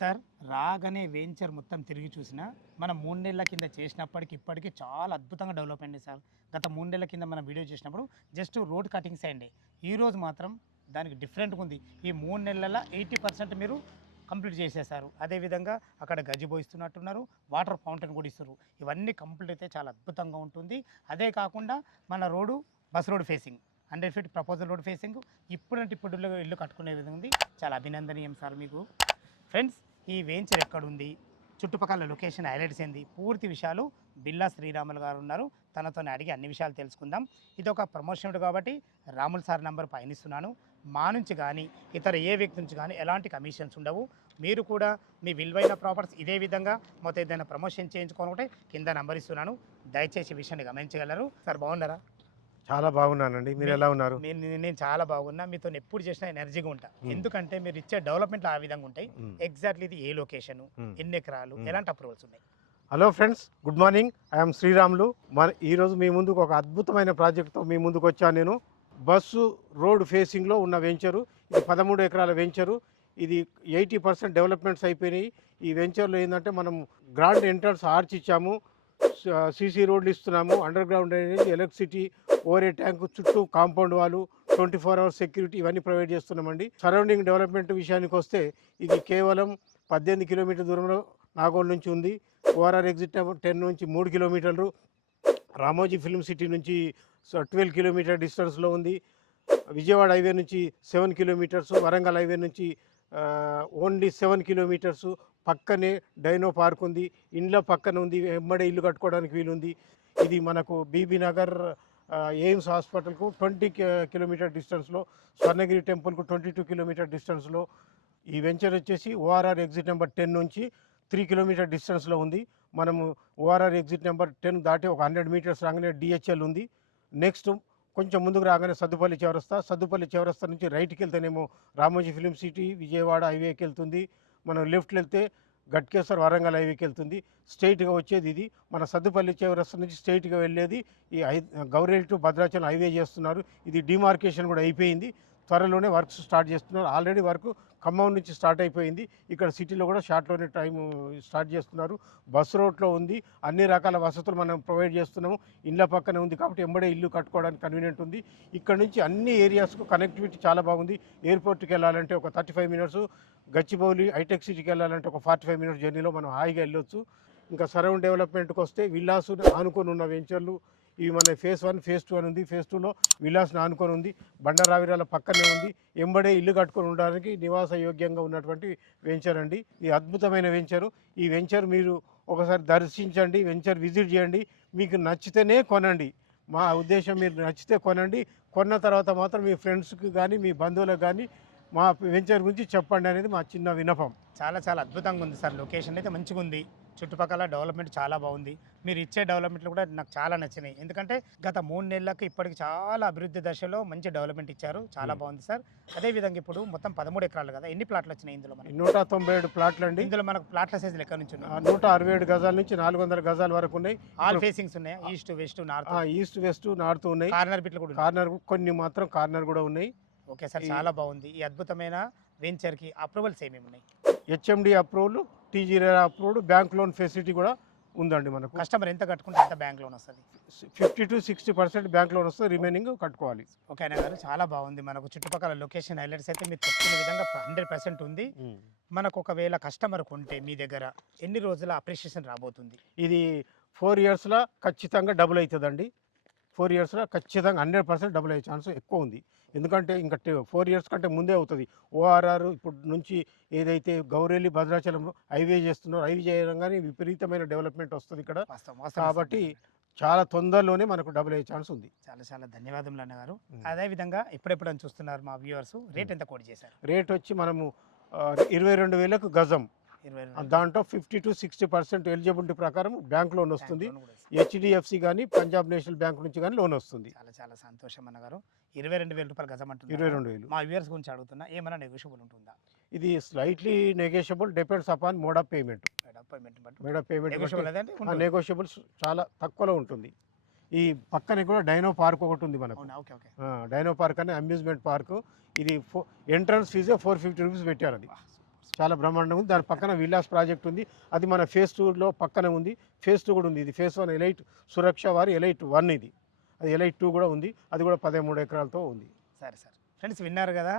Sir రాగానే venture మొత్తం తిరిగి చూసినా మనం 3 నెలల కింద చేసినప్పటికి ఇప్పటికి చాలా అద్భుతంగా డెవలప్ అయింది సార్. గత 3 నెలల కింద మనం వీడియో చేసినప్పుడు జస్ట్ రోడ్ కటింగ్స్ అయ్యిండే. ఈరోజు మాత్రం దానికి డిఫరెంట్గా ఉంది. ఈ 3 నెలల 80% మీరు కంప్లీట్ చేసేసారు. అదేవిధంగా అక్కడ గజిబో ఇస్తున్నట్టున్నారు, వాటర్ ఫౌంటైన్ కూడా ఇస్తారు. ఇవన్నీ కంప్లీట్ అయితే చాలా అద్భుతంగా ఉంటుంది. అదే కాకుండా మన road bus road facing 100 feet proposal road facing ఇప్పుడంటే ఇప్పుడు ఇల్లు కట్టుకునే విధంగా ఉంది. చాలా అభినందనీయం సార్ మీకు. ఫ్రెండ్స్, ఈ వెంచర్ ఎక్కడుంది, చుట్టుపక్కల లొకేషన్ హైలైట్స్ ఏంది, పూర్తి విషయాలు బిల్లా శ్రీరాములు గారు ఉన్నారు. తనతో అడిగి అన్ని విషయాలు తెలుసుకుందాం. ఇది ఒక ప్రమోషన్ కాబట్టి రాములు సార్ నంబర్ పైన ఇస్తున్నాను. మా నుంచి కానీ ఇతర ఏ వ్యక్తి నుంచి కానీ ఎలాంటి కమిషన్స్ ఉండవు. మీరు కూడా మీ విలువైన ప్రాపర్టీస్ ఇదే విధంగా మొత్తం ఏదైనా ప్రమోషన్ చేయించుకోవాలంటే కింద నంబర్ ఇస్తున్నాను. దయచేసి ఈ విషయాన్ని గమనించగలరు. సార్ బాగున్నారా? చాలా బాగున్నానండి. మీరు ఎలా ఉన్నారు? నేను చాలా బాగున్నా. మీతో ఎప్పుడు చేసినా ఎనర్జీగా ఉంటా. ఎందుకంటే మీరు ఇచ్చే డెవలప్మెంట్ ఆ విధంగా ఉంటాయి. ఎగ్జాక్ట్లీ ఇది ఏ లొకేషన్, ఎన్ని ఎకరాలు, ఎలాంటి అప్రూవల్స్ ఉన్నాయి? Hello friends, good morning. I'm Sriramulu. ఈరోజు మీ ముందుకు ఒక అద్భుతమైన ప్రాజెక్ట్తో మీ ముందుకు వచ్చాను. నేను బస్సు రోడ్ ఫేసింగ్లో ఉన్న వెంచరు. ఇది 13 ఎకరాల వెంచరు. ఇది 80% డెవలప్మెంట్స్ అయిపోయినాయి. ఈ వెంచర్లో ఏంటంటే మనం గ్రాండ్ ఎంట్రన్స్ ఆర్చ్ ఇచ్చాము, సీసీ రోడ్లు ఇస్తున్నాము, under ground drainage, electricity, over tank, చుట్టూ కాంపౌండ్ వాళ్ళు, 24 అవర్స్ సెక్యూరిటీ ఇవన్నీ ప్రొవైడ్ చేస్తున్నామండి. సరౌండింగ్ డెవలప్మెంట్ విషయానికి వస్తే ఇది కేవలం 18 కిలోమీటర్ దూరంలో నాగోల్ నుంచి ఉంది. ఓఆర్ఆర్ ఎగ్జిట్ 10 నుంచి 3 కిలోమీటర్లు, రామోజీ ఫిల్మ్ సిటీ నుంచి 12 కిలోమీటర్ డిస్టెన్స్లో ఉంది. విజయవాడ హైవే నుంచి 7 కిలోమీటర్స్, వరంగల్ హైవే నుంచి ఓన్లీ 7 కిలోమీటర్స్. పక్కనే డైనో పార్క్ ఉంది, ఇండ్ల పక్కన ఉంది, వెంబడే ఇల్లు కట్టుకోవడానికి వీలుంది. ఇది మనకు బీబీ నగర్ ఎయిమ్స్ హాస్పిటల్కు 20 కిలోమీటర్ డిస్టెన్స్లో, స్వర్ణగిరి టెంపుల్కు 22 కిలోమీటర్ డిస్టెన్స్లో. ఈ వెంచర్ వచ్చేసి ఓఆర్ఆర్ ఎగ్జిట్ నెంబర్ 10 నుంచి 3 కిలోమీటర్ డిస్టెన్స్లో ఉంది. మనము ఓఆర్ఆర్ ఎగ్జిట్ నెంబర్ 10 దాటి ఒక 100 మీటర్స్ రాగానే డిహెచ్ఎల్ ఉంది. నెక్స్ట్ కొంచెం ముందుకు రాగానే సద్దుపల్లి చౌరస్తా నుంచి రైట్కి వెళ్తేనేమో రామోజీ ఫిలిం సిటీ విజయవాడ హైవేకి వెళ్తుంది. మనం లెఫ్ట్ వెళ్తే గట్కేశ్వర్ వరంగల్ హైవేకి వెళ్తుంది. స్ట్రైట్గా వచ్చేది ఇది. మన సద్దుపల్లి చౌరస్తా నుంచి స్ట్రైట్గా వెళ్ళేది ఈ గౌరేలి టు భద్రాచలం హైవే చేస్తున్నారు. ఇది డిమార్కేషన్ కూడా అయిపోయింది. త్వరలోనే వర్క్స్ స్టార్ట్ చేస్తున్నారు. ఆల్రెడీ వర్క్ ఖమ్మం నుంచి స్టార్ట్ అయిపోయింది. ఇక్కడ సిటీలో కూడా షార్ట్లోనే టైం స్టార్ట్ చేస్తున్నారు. బస్ రోడ్లో ఉంది. అన్ని రకాల వసతులు మనం ప్రొవైడ్ చేస్తున్నాము. ఇళ్ళ పక్కనే ఉంది కాబట్టి ఎంబడే ఇల్లు కట్టుకోవడానికి కన్వీనియంట్ ఉంది. ఇక్కడ నుంచి అన్ని ఏరియాస్కు కనెక్టివిటీ చాలా బాగుంది. ఎయిర్పోర్ట్కి వెళ్ళాలంటే ఒక 35 మినిట్స్, గచ్చిబౌలి హైటెక్ సిటీకి వెళ్ళాలంటే ఒక 45 మినిట్స్ జర్నీలో మనం హాయిగా వెళ్ళొచ్చు. ఇంకా సరౌండ్ డెవలప్మెంట్కి వస్తే విల్లాస్ ఆనుకొని ఉన్న వెంచర్లు ఇవి మన ఫేజ్ 1, ఫేజ్ 2 అని ఉంది. ఫేజ్ 2లో విలాస్ని ఆనుకొని ఉంది. బండరావిరాల పక్కనే ఉంది. ఎంబడే ఇల్లు కట్టుకొని ఉండడానికి నివాస యోగ్యంగా ఉన్నటువంటి వెంచర్ అండి. ఈ అద్భుతమైన వెంచరు. ఈ వెంచర్ మీరు ఒకసారి దర్శించండి, వెంచర్ విజిట్ చేయండి. మీకు నచ్చితేనే కొనండి. మా ఉద్దేశం మీరు నచ్చితే కొనండి. కొన్న తర్వాత మాత్రం మీ ఫ్రెండ్స్కి కానీ మీ బంధువులకు కానీ మా వెంచర్ గురించి చెప్పండి అనేది మా చిన్న విన్నపం. చాలా చాలా అద్భుతంగా ఉంది సార్. లొకేషన్ అయితే మంచిగా ఉంది. చుట్టుపక్కల డెవలప్మెంట్ చాలా బాగుంది. మీరు ఇచ్చే డెవలప్మెంట్లు కూడా నాకు చాలా నచ్చినాయి. ఎందుకంటే గత 3 నెలలకు ఇప్పటికి చాలా అభివృద్ధి దశలో మంచి డెవలప్మెంట్ ఇచ్చారు. చాలా బాగుంది సార్. అదేవిధంగా ఇప్పుడు మొత్తం 13 ఎకరాలు కదా, ఎన్ని ప్లాట్లు వచ్చినాయి ఇందులో? మనకి 197 ప్లాట్లు అండి. ఇందులో మనకు ప్లాట్ల సైజులు ఎక్కడి నుంచి ఉన్నాయి? 167 గజాల నుంచి 400 గజాల వరకు ఉన్నాయి. ఆల్ ఫేసింగ్స్ ఉన్నాయా? East west north? East west north ఉన్నాయి. కార్నర్ బిట్లు కూడా? కార్నర్ కొన్ని మాత్రం కార్నర్ కూడా ఉన్నాయి. ఓకే సార్, చాలా బాగుంది. ఈ అద్భుతమైన వెంచర్కి అప్రూవల్స్ ఏమేమి ఉన్నాయి? HMD approval, TGR approved, bank loan facility కూడా ఉందండి. మనకు కస్టమర్ ఎంత కట్టుకుంటే ఎంత బ్యాంక్ లోన్ వస్తుంది? 50 to 60% బ్యాంక్ లోన్ వస్తుంది. రిమైనింగ్ కట్టుకోవాలి. ఓకేనా గారు? చాలా బాగుంది. మనకు చుట్టుపక్కల లొకేషన్ హైలైట్స్ అయితే మీరు చెప్తున్న విధంగా 100% ఉంది. మనకు ఒకవేళ కస్టమర్ కొంటే మీ దగ్గర ఎన్ని రోజుల అప్రిషియేషన్ రాబోతుంది? ఇది 4 ఇయర్స్లో ఖచ్చితంగా డబుల్ అవుతుందండి. 4 ఇయర్స్లో ఖచ్చితంగా 100% డబుల్ అయ్యే ఛాన్స్ ఎక్కువ ఉంది. ఎందుకంటే ఇంకా 4 ఇయర్స్ కంటే ముందే అవుతుంది. ఓఆర్ఆర్ ఇప్పుడు నుంచి ఏదైతే గౌరేలి భద్రాచలం హైవే చేస్తున్నారో, హైవే చేయడంగానే విపరీతమైన డెవలప్మెంట్ వస్తుంది ఇక్కడ. కాబట్టి చాలా తొందరలోనే మనకు డబుల్ అయ్యే ఛాన్స్ ఉంది. చాలా చాలా ధన్యవాదములు అన్నగారు. అదేవిధంగా ఎప్పుడెప్పుడు చూస్తున్నారు మా వ్యూవర్స్, రేట్ ఎంత కోట్ చేశారు? రేట్ వచ్చి మనము 22,000 గజం. దాంట్లో 50 to 60% ఎలిజిబిలిటీ ప్రకారం బ్యాంక్ లోన్ వస్తుంది. హెచ్డిఎఫ్సి కానీ పంజాబ్ నేషనల్ బ్యాంక్ నుంచి కానీ లోన్ వస్తుంది. చాలా చాలా సంతోషం అన్నగారు. 22,000 రూపాయలు గజం అంటుంది. 22,000. మా వ్యూవర్స్ గురించి అడుగుతున్నా, ఏమైనా నెగోషియబుల్ ఉంటుందా? ఇది slightly negotiable, depends upon mode of payment. Negotiable చాలా తక్కువలో ఉంటుంది. ఈ పక్కనే కూడా డైనో పార్క్ ఒకటి ఉంది మనకు. డైనో పార్క్ అనే అమ్యూజ్మెంట్ పార్క్. ఇది ఎంట్రన్స్ ఫీజే 450 రూపీస్ పెట్టారు. అది చాలా బ్రహ్మాండంగా ఉంది. దాని పక్కన విల్లాస్ ప్రాజెక్ట్ ఉంది. అది మన ఫేజ్ 2లో పక్కనే ఉంది. ఫేజ్ 2 కూడా ఉంది. ఇది ఫేజ్ 1 ఎలైట్ సురక్ష వారి ఎలైట్ 1 ఇది. అది ఎలైట్ 2 కూడా ఉంది. అది కూడా 13 ఎకరాలతో ఉంది. సరే సార్. ఫ్రెండ్స్ విన్నారు కదా,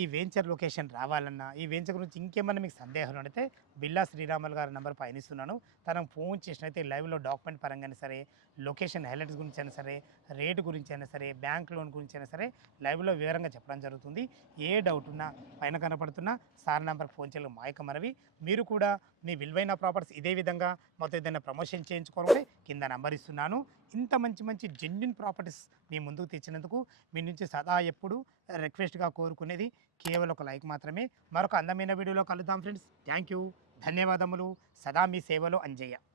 ఈ వెంచర్ లొకేషన్ రావాలన్నా, ఈ వెంచర్ గురించి ఇంకేమన్నా మీకు సందేహాలు ఉంటే బిల్లా శ్రీరాములు గారి నెంబర్ పైన ఇస్తున్నాను. తనకు ఫోన్ చేసినైతే లైవ్లో డాక్యుమెంట్ పరంగానే సరే, లొకేషన్ హైలైట్స్ గురించి అయినా సరే, రేటు గురించి అయినా సరే, బ్యాంక్ లోన్ గురించి అయినా సరే లైవ్లో వివరంగా చెప్పడం జరుగుతుంది. ఏ డౌట్ ఉన్నా పైన కనపడుతున్నా సార్ నెంబర్కి ఫోన్ చేయడం మాయక మనవి. మీరు కూడా మీ విలువైన ప్రాపర్టీస్ ఇదే విధంగా మొత్తం ఏదైనా ప్రమోషన్ చేయించుకోవాలంటే కింద నెంబర్ ఇస్తున్నాను. ఇంత మంచి మంచి జెన్యున్ ప్రాపర్టీస్ మీ ముందుకు తెచ్చినందుకు మీ నుంచి సదా ఎప్పుడు రిక్వెస్ట్గా కోరుకునేది కేవలం ఒక లైక్ మాత్రమే. మరొక అందమైన వీడియోలో కలుద్దాం ఫ్రెండ్స్. థ్యాంక్ యూ, ధన్యవాదములు. సదా మీ సేవలో అంజయ్య.